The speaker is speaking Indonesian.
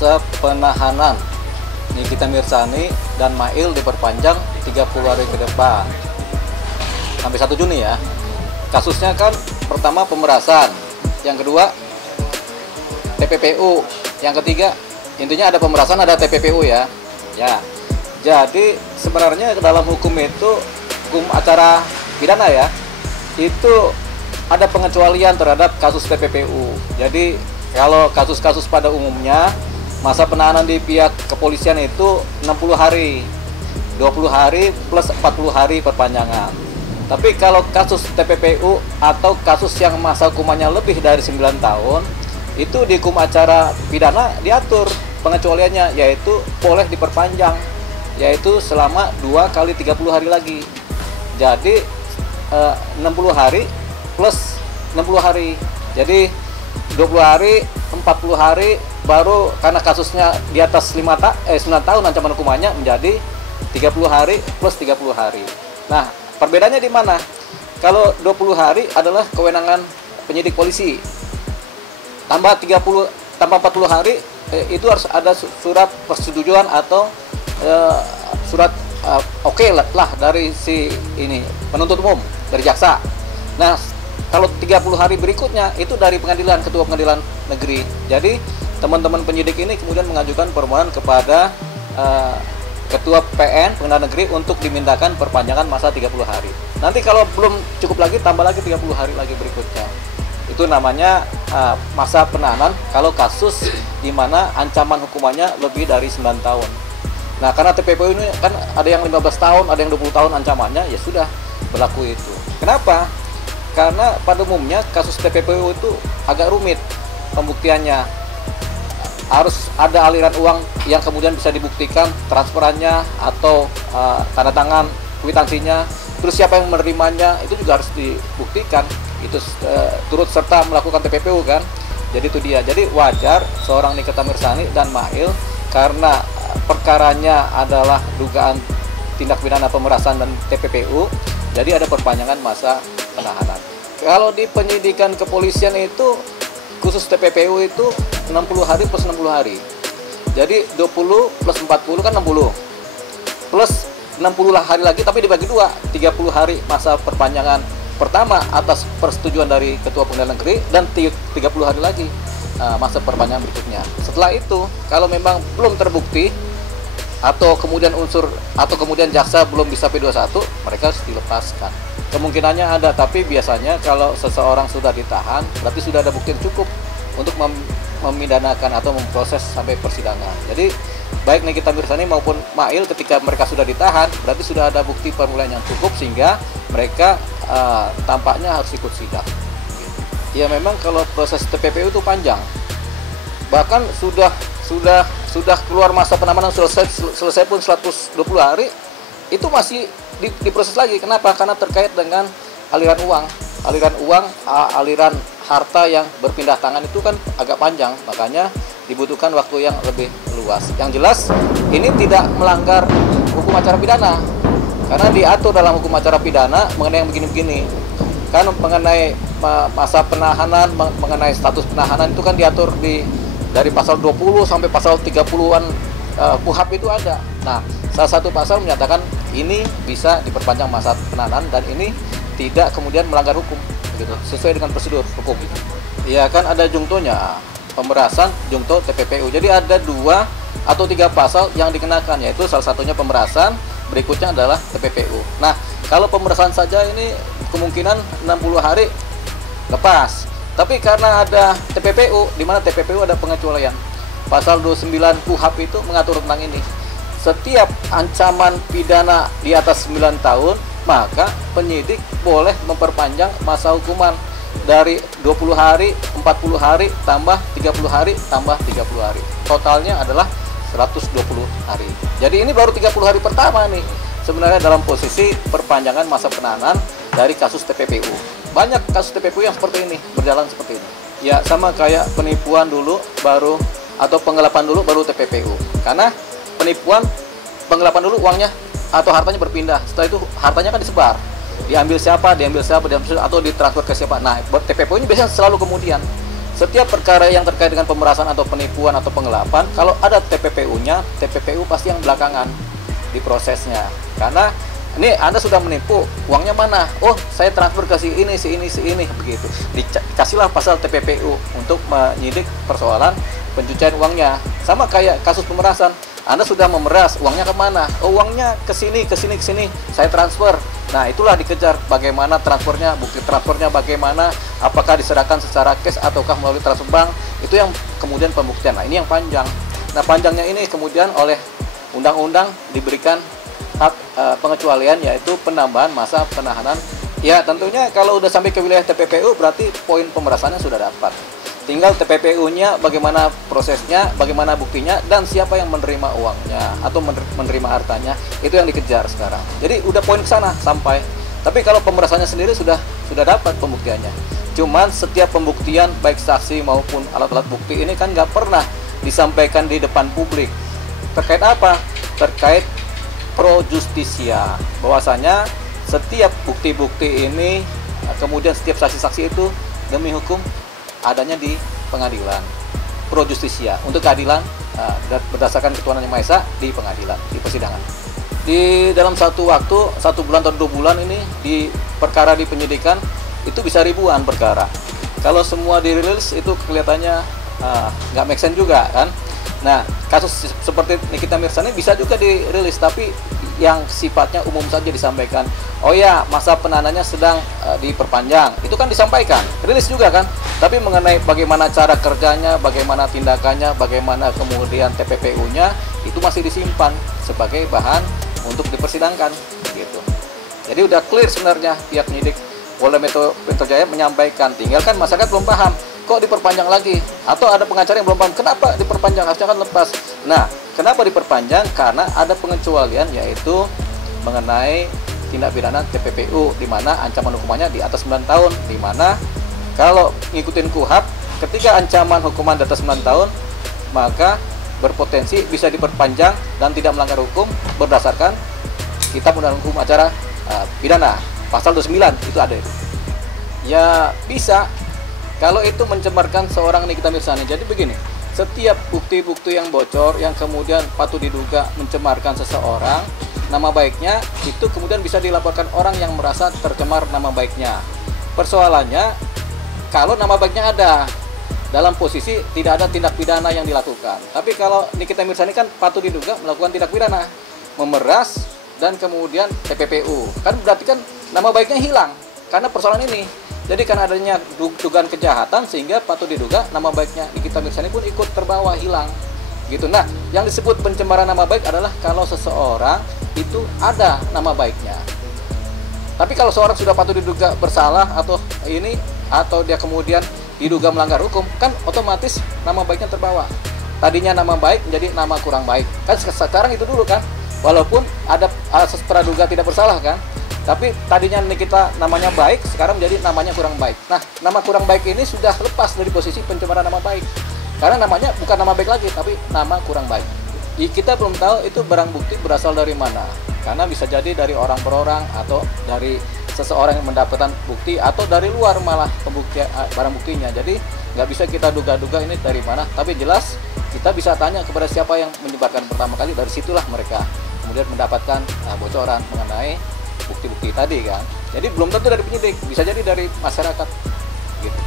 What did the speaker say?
masa penahanan Nikita Mirzani dan Mail diperpanjang 30 hari ke depan sampai 1 Juni ya. Kasusnya kan pertama pemerasan, yang kedua TPPU, yang ketiga intinya ada pemerasan ada TPPU ya. Jadi sebenarnya dalam hukum itu, hukum acara pidana ya, itu ada pengecualian terhadap kasus TPPU. Jadi kalau kasus-kasus pada umumnya masa penahanan di pihak kepolisian itu 60 hari, 20 hari plus 40 hari perpanjangan. Tapi kalau kasus TPPU atau kasus yang masa hukumannya lebih dari 9 tahun, itu di hukum acara pidana diatur pengecualiannya, yaitu boleh diperpanjang, yaitu selama 2 kali 30 hari lagi. Jadi 60 hari plus 60 hari. Jadi 20 hari, 40 hari, baru karena kasusnya di atas 9 tahun ancaman hukumannya menjadi 30 hari plus 30 hari. Nah, perbedaannya di mana? Kalau 20 hari adalah kewenangan penyidik polisi. Tambah 40 hari itu harus ada surat persetujuan atau surat oke lah dari si ini penuntut umum, dari jaksa. Nah, kalau 30 hari berikutnya itu dari pengadilan, ketua pengadilan negeri. Jadi teman-teman penyidik ini kemudian mengajukan permohonan kepada ketua PN pengadilan negeri untuk dimintakan perpanjangan masa 30 hari. Nanti kalau belum cukup lagi, tambah lagi 30 hari lagi berikutnya. Itu namanya masa penahanan kalau kasus di mana ancaman hukumannya lebih dari 9 tahun. Nah, karena TPPU ini kan ada yang 15 tahun, ada yang 20 tahun ancamannya, ya sudah berlaku itu. Kenapa? Karena pada umumnya kasus TPPU itu agak rumit pembuktiannya. Harus ada aliran uang yang kemudian bisa dibuktikan transferannya atau tanda tangan kwitansinya. Terus siapa yang menerimanya itu juga harus dibuktikan. Itu turut serta melakukan TPPU kan. Jadi itu dia. Jadi wajar seorang Nikita Mirzani dan Mail karena perkaranya adalah dugaan tindak pidana pemerasan dan TPPU. Jadi ada perpanjangan masa penahanan. Kalau di penyidikan kepolisian itu khusus TPPU itu 60 hari plus 60 hari. Jadi 20 plus 40 kan 60. Plus 60 hari lagi tapi dibagi 2, 30 hari masa perpanjangan pertama atas persetujuan dari ketua pengadilan negeri dan 30 hari lagi masa perpanjangan berikutnya. Setelah itu kalau memang belum terbukti atau kemudian jaksa belum bisa P21, mereka harus dilepaskan. Kemungkinannya ada, tapi biasanya kalau seseorang sudah ditahan berarti sudah ada bukti yang cukup untuk memidanakan atau memproses sampai persidangan. Jadi baik Nikita Mirzani maupun Mail ketika mereka sudah ditahan berarti sudah ada bukti permulaan yang cukup sehingga mereka tampaknya harus ikut sidang. Ya memang kalau proses TPPU itu panjang, bahkan sudah keluar masa penamanan selesai pun 120 hari itu masih diproses lagi. Kenapa? Karena terkait dengan aliran uang, aliran harta yang berpindah tangan itu kan agak panjang, makanya dibutuhkan waktu yang lebih luas. Yang jelas ini tidak melanggar hukum acara pidana karena diatur dalam hukum acara pidana mengenai yang begini-begini. Kan mengenai masa penahanan, mengenai status penahanan itu kan diatur dari pasal 20 sampai pasal 30-an KUHP itu ada. Nah, salah satu pasal menyatakan ini bisa diperpanjang masa penahanan dan ini tidak kemudian melanggar hukum, gitu, sesuai dengan prosedur hukum. Ya kan ada jungtonya, pemerasan, jungto, TPPU. Jadi ada 2 atau 3 pasal yang dikenakan, yaitu salah satunya pemerasan, berikutnya adalah TPPU. Nah, kalau pemerasan saja ini kemungkinan 60 hari lepas. Tapi karena ada TPPU, di mana TPPU ada pengecualian. Pasal 29 KUHP itu mengatur tentang ini. Setiap ancaman pidana di atas 9 tahun, maka penyidik boleh memperpanjang masa hukuman dari 20 hari, 40 hari, tambah 30 hari, tambah 30 hari. Totalnya adalah 120 hari. Jadi ini baru 30 hari pertama nih sebenarnya dalam posisi perpanjangan masa penahanan dari kasus TPPU. Banyak kasus TPPU yang seperti ini, berjalan seperti ini. Ya sama kayak penipuan dulu baru, atau penggelapan dulu baru TPPU. Karena penipuan, penggelapan dulu uangnya atau hartanya berpindah. Setelah itu hartanya kan disebar. Diambil siapa, atau ditransfer ke siapa. Nah, TPPU ini biasanya selalu kemudian. setiap perkara yang terkait dengan pemerasan atau penipuan atau penggelapan, kalau ada TPPU-nya, TPPU pasti yang belakangan di prosesnya. Karena ini Anda sudah menipu, uangnya mana? Oh, saya transfer ke si ini, begitu. Dikasihlah pasal TPPU untuk menyidik persoalan pencucian uangnya. Sama kayak kasus pemerasan, Anda sudah memeras, uangnya kemana? Oh, uangnya ke sini, saya transfer. Nah, itulah dikejar bagaimana transfernya, bukti transfernya bagaimana, apakah diserahkan secara cash ataukah melalui transfer bank, itu yang kemudian pembuktian. Nah, ini yang panjang. Nah, panjangnya ini kemudian oleh undang-undang diberikan hak pengecualian, yaitu penambahan masa penahanan. Ya, tentunya kalau udah sampai ke wilayah TPPU berarti poin pemerasannya sudah dapat. Tinggal TPPU-nya bagaimana prosesnya, bagaimana buktinya, dan siapa yang menerima uangnya atau menerima hartanya, itu yang dikejar sekarang. Jadi udah poin ke sana sampai. Tapi kalau pemerasannya sendiri sudah dapat pembuktiannya. Cuman setiap pembuktian baik saksi maupun alat-alat bukti ini kan nggak pernah disampaikan di depan publik. Terkait apa? Terkait pro justisia, bahwasanya setiap bukti-bukti ini, kemudian setiap saksi-saksi itu demi hukum adanya di pengadilan, pro justisia, untuk keadilan berdasarkan ketuhanan yang Maha Esa di pengadilan, di persidangan. Di dalam satu waktu, 1 bulan atau 2 bulan ini, di perkara di penyidikan itu bisa ribuan perkara. Kalau semua dirilis itu kelihatannya nggak make sense juga kan. Nah, kasus seperti Nikita Mirzani bisa juga dirilis, tapi yang sifatnya umum saja disampaikan. Oh ya, masa penahanannya sedang diperpanjang, itu kan disampaikan, rilis juga kan. Tapi mengenai bagaimana cara kerjanya, bagaimana tindakannya, bagaimana kemudian TPPU-nya, itu masih disimpan sebagai bahan untuk dipersidangkan gitu. Jadi udah clear sebenarnya pihak penyidik Polda Metro Jaya menyampaikan, tinggal kan masyarakat belum paham, kok diperpanjang lagi? Atau ada pengacara yang belum paham, kenapa diperpanjang, harusnya kan lepas. Nah, kenapa diperpanjang? Karena ada pengecualian, yaitu mengenai tindak pidana TPPU, di mana ancaman hukumannya di atas 9 tahun, di mana kalau ngikutin KUHP, ketika ancaman hukuman di atas 9 tahun, maka berpotensi bisa diperpanjang dan tidak melanggar hukum berdasarkan Kitab Undang-Undang Hukum Acara Pidana, pasal 29, itu ada itu. Ya bisa, kalau itu mencemarkan seorang Nikita Mirzani. Jadi begini, setiap bukti-bukti yang bocor, yang kemudian patut diduga mencemarkan seseorang, nama baiknya, itu kemudian bisa dilaporkan orang yang merasa tercemar nama baiknya. Persoalannya, kalau nama baiknya ada, dalam posisi tidak ada tindak pidana yang dilakukan. Tapi kalau Nikita Mirzani kan patut diduga melakukan tindak pidana, memeras, dan kemudian TPPU. Kan berarti kan nama baiknya hilang karena persoalan ini. Jadi karena adanya dugaan kejahatan, sehingga patut diduga nama baiknya Nikita Mirzani pun ikut terbawa, hilang gitu. Nah, yang disebut pencemaran nama baik adalah kalau seseorang itu ada nama baiknya. Tapi kalau seorang sudah patut diduga bersalah atau dia kemudian diduga melanggar hukum, kan otomatis nama baiknya terbawa. Tadinya nama baik menjadi nama kurang baik. Kan sekarang itu dulu kan. Walaupun ada asas praduga tidak bersalah kan. Tapi tadinya Nikita namanya baik, sekarang menjadi namanya kurang baik. Nah, nama kurang baik ini sudah lepas dari posisi pencemaran nama baik. Karena namanya bukan nama baik lagi, tapi nama kurang baik. Kita belum tahu itu barang bukti berasal dari mana. Karena bisa jadi dari orang per orang, atau dari seseorang yang mendapatkan bukti, atau dari luar malah barang buktinya. Jadi nggak bisa kita duga-duga ini dari mana. Tapi jelas kita bisa tanya kepada siapa yang menyebarkan pertama kali, dari situlah mereka kemudian mendapatkan bocoran mengenai bukti-bukti tadi kan. Jadi belum tentu dari penyidik, bisa jadi dari masyarakat gitu.